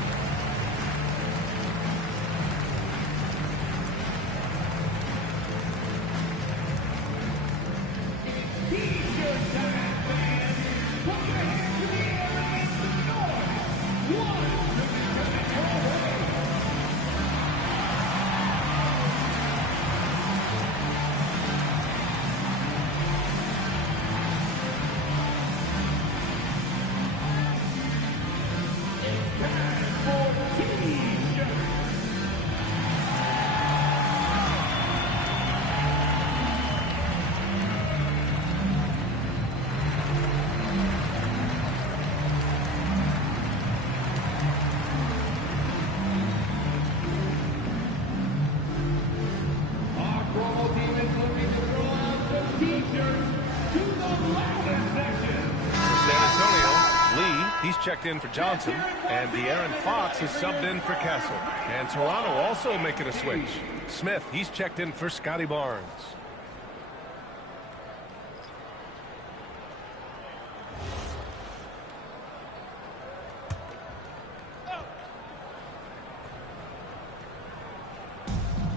He's checked in for Johnson, and De'Aaron Fox is subbed in for Castle. And Toronto also making a switch. Smith, he's checked in for Scotty Barnes.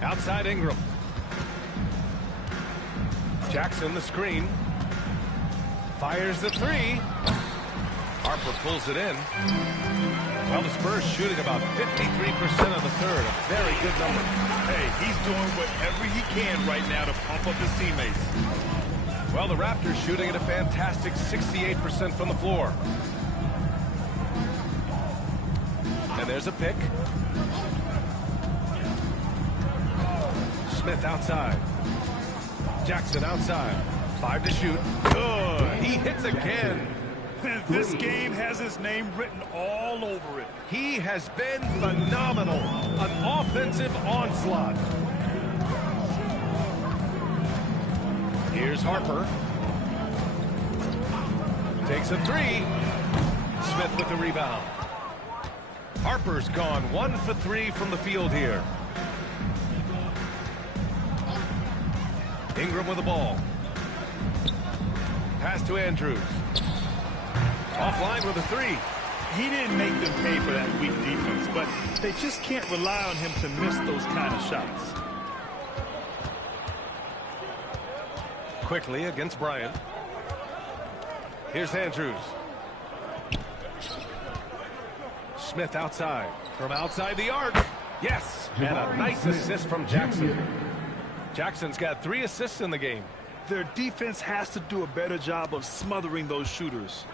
Outside Ingram. Jackson the screen. Fires the three. Harper pulls it in. Well, the Spurs shooting about 53% of the third. A very good number. Hey, he's doing whatever he can right now to pump up his teammates. Well, the Raptors shooting at a fantastic 68% from the floor. And there's a pick. Smith outside. Jackson outside. 5 to shoot. Good. He hits again. This game has his name written all over it. He has been phenomenal. An offensive onslaught. Here's Harper. Takes a three. Smith with the rebound. Harper's gone 1 for 3 from the field here. Ingram with the ball. Pass to Andrews. Offline with a three. He didn't make them pay for that weak defense, but they just can't rely on him to miss those kind of shots. Quickly against Bryant. Here's Andrews. Smith outside. From outside the arc. Yes! And a nice assist from Jackson. Jackson's got 3 assists in the game. Their defense has to do a better job of smothering those shooters.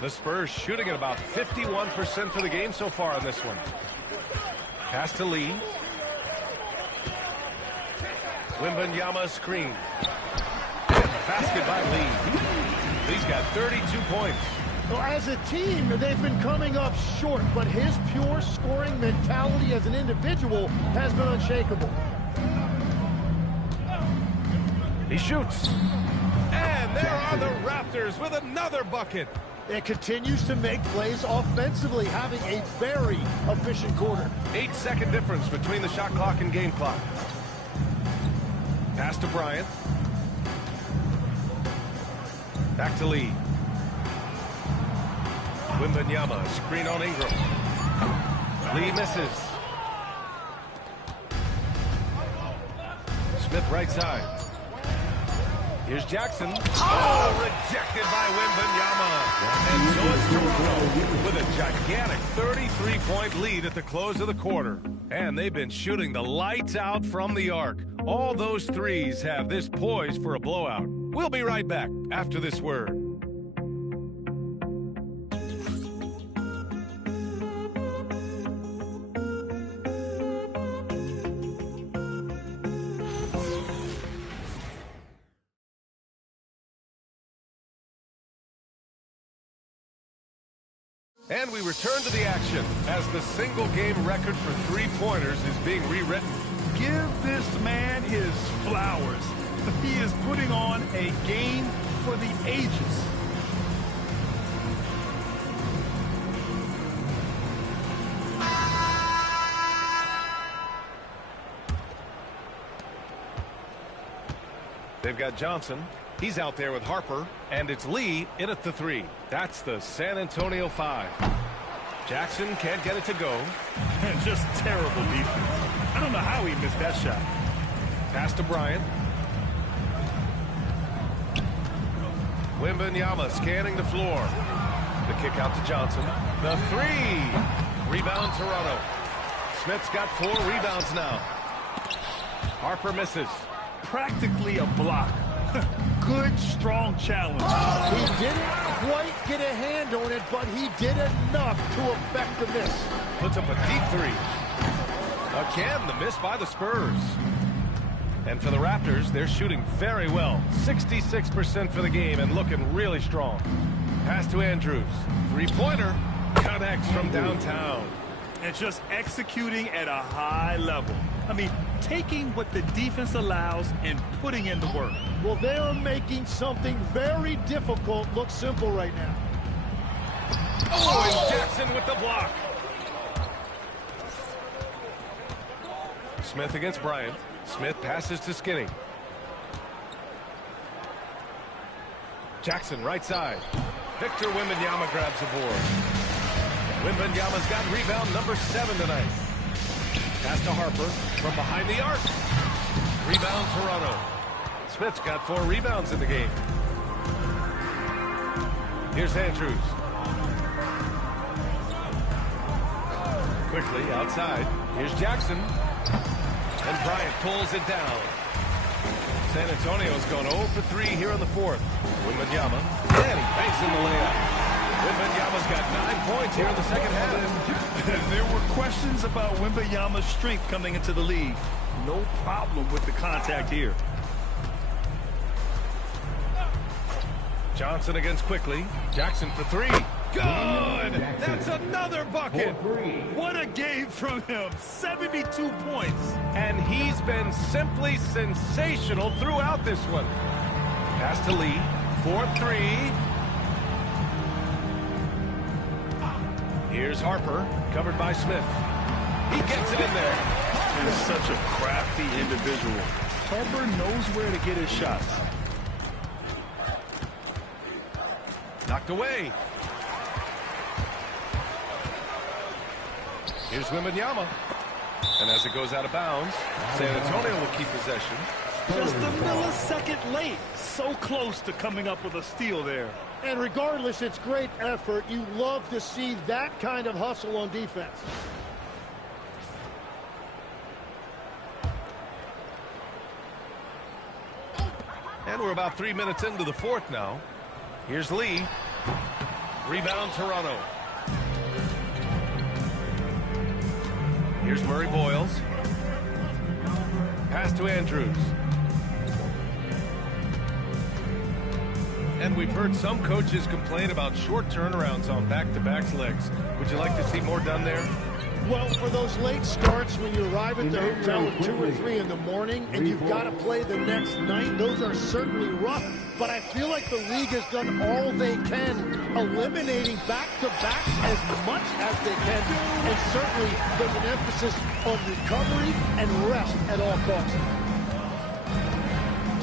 The Spurs shooting at about 51% for the game so far on this one. Pass to Lee. Wembanyama screen. And the basket by Lee. Lee's got 32 points. Well, as a team, they've been coming up short, but his pure scoring mentality as an individual has been unshakable. He shoots. And there are the Raptors with another bucket. It continues to make plays offensively, having a very efficient quarter. 8-second difference between the shot clock and game clock. Pass to Bryant. Back to Lee. Wembanyama, screen on Ingram. Lee misses. Smith right side. Here's Jackson. Oh, rejected by Wembanyama. And so it's Toronto with a gigantic 33-point lead at the close of the quarter. And they've been shooting the lights out from the arc. All those threes have this poised for a blowout. We'll be right back after this word. And we return to the action as the single-game record for three-pointers is being rewritten. Give this man his flowers. He is putting on a game for the ages. They've got Johnson. He's out there with Harper, and it's Lee in at the three. That's the San Antonio 5. Jackson can't get it to go. Just terrible defense. I don't know how he missed that shot. Pass to Bryant. Wembanyama scanning the floor. The kick out to Johnson. The three. Rebound Toronto. Smith's got 4 rebounds now. Harper misses. Practically a block. Good, strong challenge. He didn't quite get a hand on it, but he did enough to affect the miss. Puts up a deep three. Again, the miss by the Spurs. And for the Raptors, they're shooting very well. 66% for the game and looking really strong. Pass to Andrews. Three-pointer. Connects from downtown. And just executing at a high level. I mean, taking what the defense allows and putting in the work. Well, they are making something very difficult look simple right now. Oh, and Jackson with the block. Smith against Bryant. Smith passes to Skinny. Jackson right side. Victor Wembanyama grabs the board. Wembanyama's got rebound number 7 tonight. Pass to Harper from behind the arc. Rebound Toronto. Smith's got 4 rebounds in the game. Here's Andrews. Quickly outside. Here's Jackson. And Bryant pulls it down. San Antonio's gone 0 for 3 here in the 4th. Wembanyama. And he banks in the layup. Wembanyama's got 9 points here in the second half. There were questions about Wembanyama's strength coming into the league. No problem with the contact here. Johnson against Quickly. Jackson for 3. Good! That's another bucket! What a game from him. 72 points. And he's been simply sensational throughout this one. Pass to Lee. 4-3. Here's Harper, covered by Smith. He gets it in there. He's such a crafty individual. Harper knows where to get his shots. Knocked away. Here's Wembanyama. And as it goes out of bounds, San Antonio will keep possession. Just a millisecond late. So close to coming up with a steal there. And regardless, it's great effort. You love to see that kind of hustle on defense. And we're about 3 minutes into the 4th now. Here's Lee. Rebound Toronto. Here's Murray Boyles. Pass to Andrews. And we've heard some coaches complain about short turnarounds on back-to-back legs. Would you like to see more done there? Well, for those late starts when you arrive at the hotel at 2 or 3 in the morning and you've got to play the next night, those are certainly rough. But I feel like the league has done all they can, eliminating back-to-backs as much as they can. And certainly there's an emphasis on recovery and rest at all costs.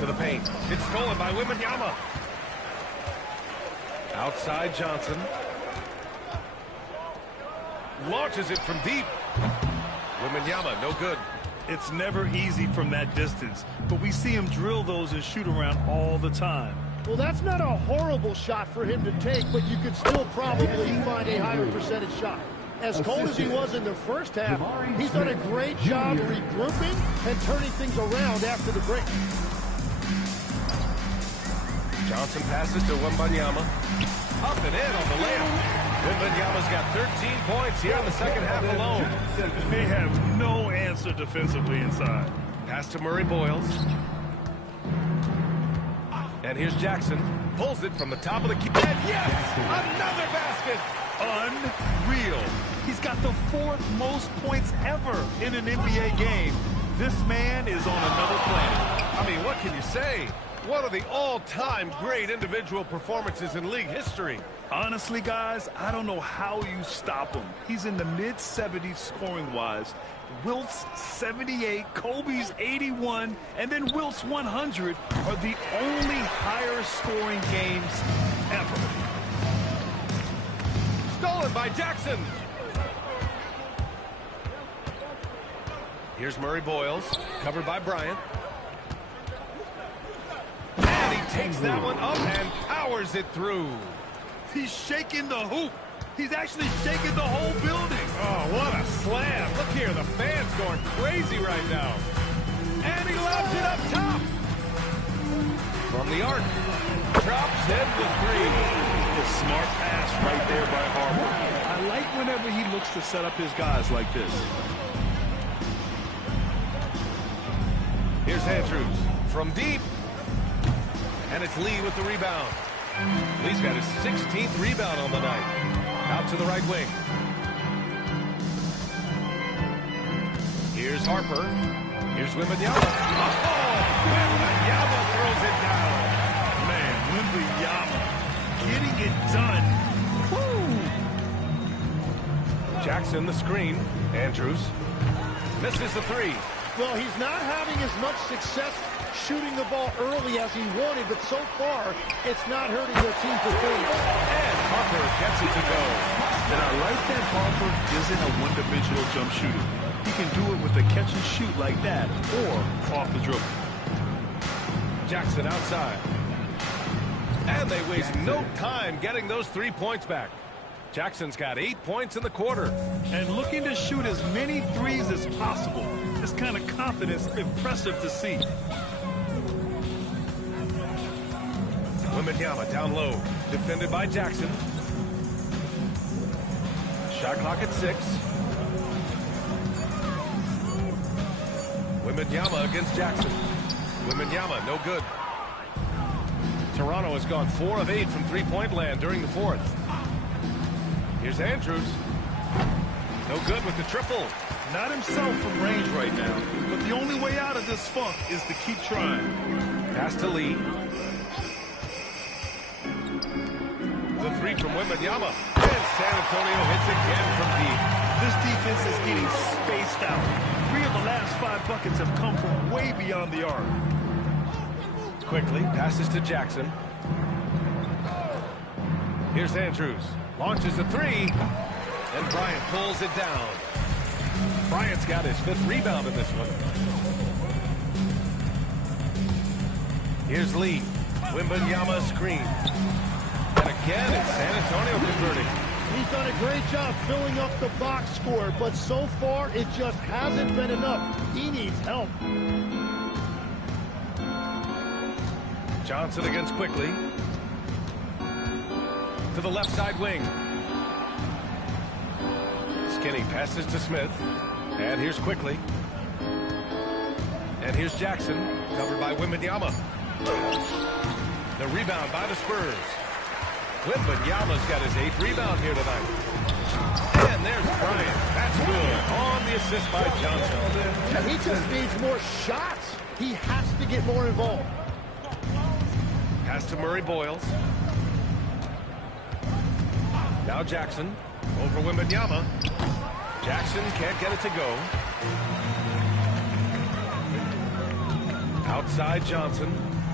To the paint. It's stolen by Wembanyama. Outside Johnson. Launches it from deep. Wembanyama, no good. It's never easy from that distance, but we see him drill those and shoot around all the time. Well, that's not a horrible shot for him to take, but you could still probably find a higher percentage shot. As cold as he was in the first half, he's done a great job regrouping and turning things around after the break. Johnson passes to Wembanyama. Up and in on the layup. Wembanyama's got 13 points here in the second half alone. They have no answer defensively inside. Pass to Murray Boyles. And here's Jackson. Pulls it from the top of the key. And yes! Another basket! Unreal. He's got the 4th most points ever in an NBA game. This man is on another planet. I mean, what can you say? One of the all-time great individual performances in league history. Honestly, guys, I don't know how you stop him. He's in the mid-70s scoring-wise. Wilt's 78, Kobe's 81, and then Wilt's 100 are the only higher-scoring games ever. Stolen by Jackson. Here's Murray Boyles, covered by Bryant. And he takes that one up and powers it through. He's shaking the hoop. He's actually shaking the whole building. Oh, what a slam. Look here, the fans going crazy right now. And he lobs it up top. From the arc. Drops in the 3. A smart pass right there by Harper. I like whenever he looks to set up his guys like this. Here's Andrews from deep. And it's Lee with the rebound. Lee's got his 16th rebound on the night. Out to the right wing. Here's Harper. Here's Wembanyama. Oh! Wembanyama throws it down. Man, Wembanyama getting it done. Woo! Jackson, the screen. Andrews misses the three. Well, he's not having as much success shooting the ball early as he wanted, but so far, it's not hurting their team performance. And Harper gets it to go. And I like that Harper isn't a one-dimensional jump shooter. He can do it with a catch and shoot like that or off the dribble. Jackson outside. And they waste no time getting those 3 points back. Jackson's got 8 points in the quarter. And looking to shoot as many threes as possible. This kind of confidence is impressive to see. Wembanyama down low. Defended by Jackson. Shot clock at 6. Wembanyama against Jackson. Wembanyama, no good. Toronto has gone 4 of 8 from three-point land during the fourth. Here's Andrews. No good with the triple. Not himself from range right now, but the only way out of this funk is to keep trying. Pass to Lee. The three from Wembanyama. And San Antonio hits again from deep. This defense is getting spaced out. 3 of the last 5 buckets have come from way beyond the arc. Quickly passes to Jackson. Here's Andrews. Launches a three. And Bryant pulls it down. Bryant's got his 5th rebound in this one. Here's Lee. Wembanyama screen. And again, it's San Antonio converting. He's done a great job filling up the box score, but so far it just hasn't been enough. He needs help. Johnson against Quickly. To the left side wing. Skinny passes to Smith. And here's Quickly. And here's Jackson, covered by Wembanyama. The rebound by the Spurs. Wembanyama's got his 8th rebound here tonight. And there's Bryant. That's good. On the assist by Johnson. He just needs more shots. He has to get more involved. Pass to Murray Boyles. Now Jackson over Wembanyama. Jackson can't get it to go. Outside Johnson.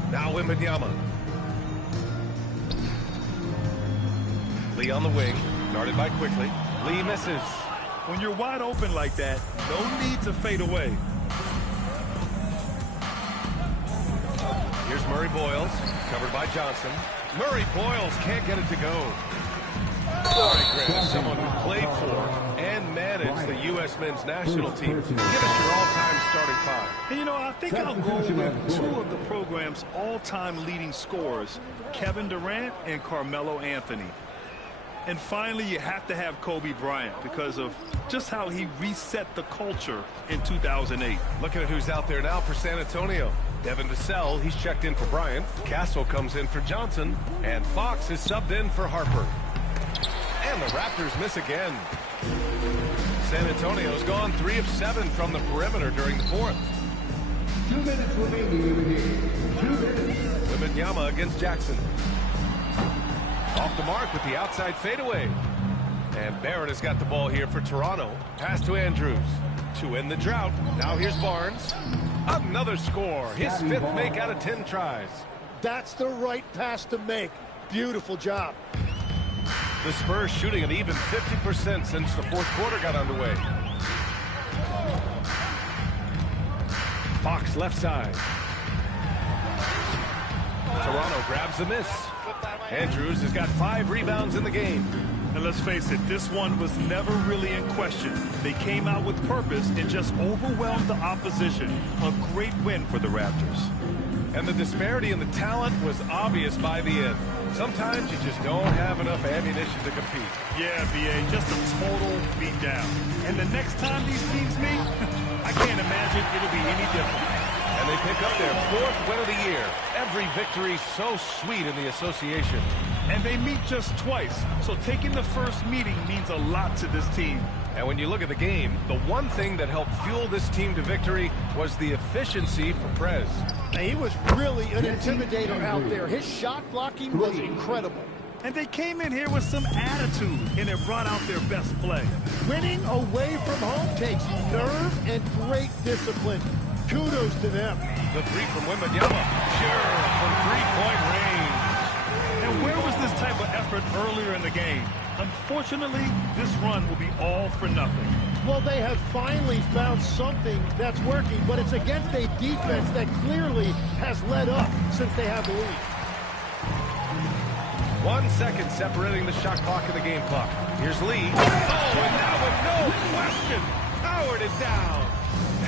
Now Wembanyama. Lee on the wing. Guarded by Quickly. Lee misses. When you're wide open like that, no need to fade away. Here's Murray Boyles. Covered by Johnson. Murray Boyles can't get it to go. All right, Grant, as someone who played for and managed the U.S. men's national team, give us your all-time starting 5. And you know, I think I'll go with 2 of the program's all-time leading scorers, Kevin Durant and Carmelo Anthony. And finally, you have to have Kobe Bryant because of just how he reset the culture in 2008. Looking at who's out there now for San Antonio. Devin Vassell, he's checked in for Bryant. Castle comes in for Johnson. And Fox is subbed in for Harper. And the Raptors miss again. San Antonio's gone 3 of 7 from the perimeter during the fourth. 2 minutes remaining in the game. 2 minutes. Wembanyama against Jackson. Off the mark with the outside fadeaway. And Barrett has got the ball here for Toronto. Pass to Andrews. To end the drought. Now here's Barnes. Another score. His 5th make out of 10 tries. That's the right pass to make. Beautiful job. The Spurs shooting an even 50% since the fourth quarter got underway. Fox left side. Toronto grabs the miss. Andrews has got 5 rebounds in the game. And let's face it, this one was never really in question. They came out with purpose and just overwhelmed the opposition. A great win for the Raptors. And the disparity in the talent was obvious by the end. Sometimes you just don't have enough ammunition to compete. Yeah, B.A., just a total beatdown. And the next time these teams meet, I can't imagine it'll be any different. And they pick up their 4th win of the year. Every victory so sweet in the association. And they meet just twice, so taking the first meeting means a lot to this team. And when you look at the game, the one thing that helped fuel this team to victory was the efficiency for Prez. He was really an intimidator out there. His shot blocking was incredible. And they came in here with some attitude, and it brought out their best play. Winning away from home takes nerve and great discipline. Kudos to them. The three from Wembanyama. Sure, from three-point range. And where was this type of effort earlier in the game? Unfortunately, this run will be all for nothing. Well, they have finally found something that's working, but it's against a defense that clearly has let up since they have the lead. 1 second separating the shot clock and the game clock. Here's Lee. Oh, and that one, no question, powered it down.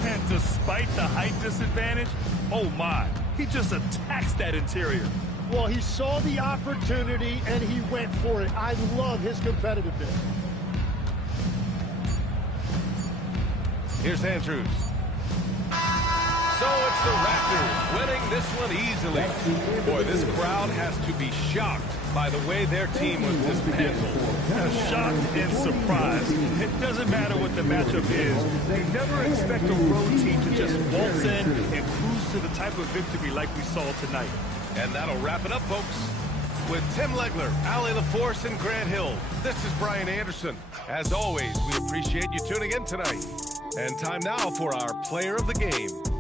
And despite the height disadvantage, oh my, he just attacks that interior. Well, he saw the opportunity and he went for it. I love his competitiveness. Here's Andrews. So it's the Raptors winning this one easily. Boy, this crowd has to be shocked by the way their team was dismantled. Shocked and surprised. It doesn't matter what the matchup is. You never expect a road team to just waltz in and cruise to the type of victory like we saw tonight. And that'll wrap it up, folks. With Tim Legler, Allie LaForce, and Grant Hill, this is Brian Anderson. As always, we appreciate you tuning in tonight. And time now for our player of the game.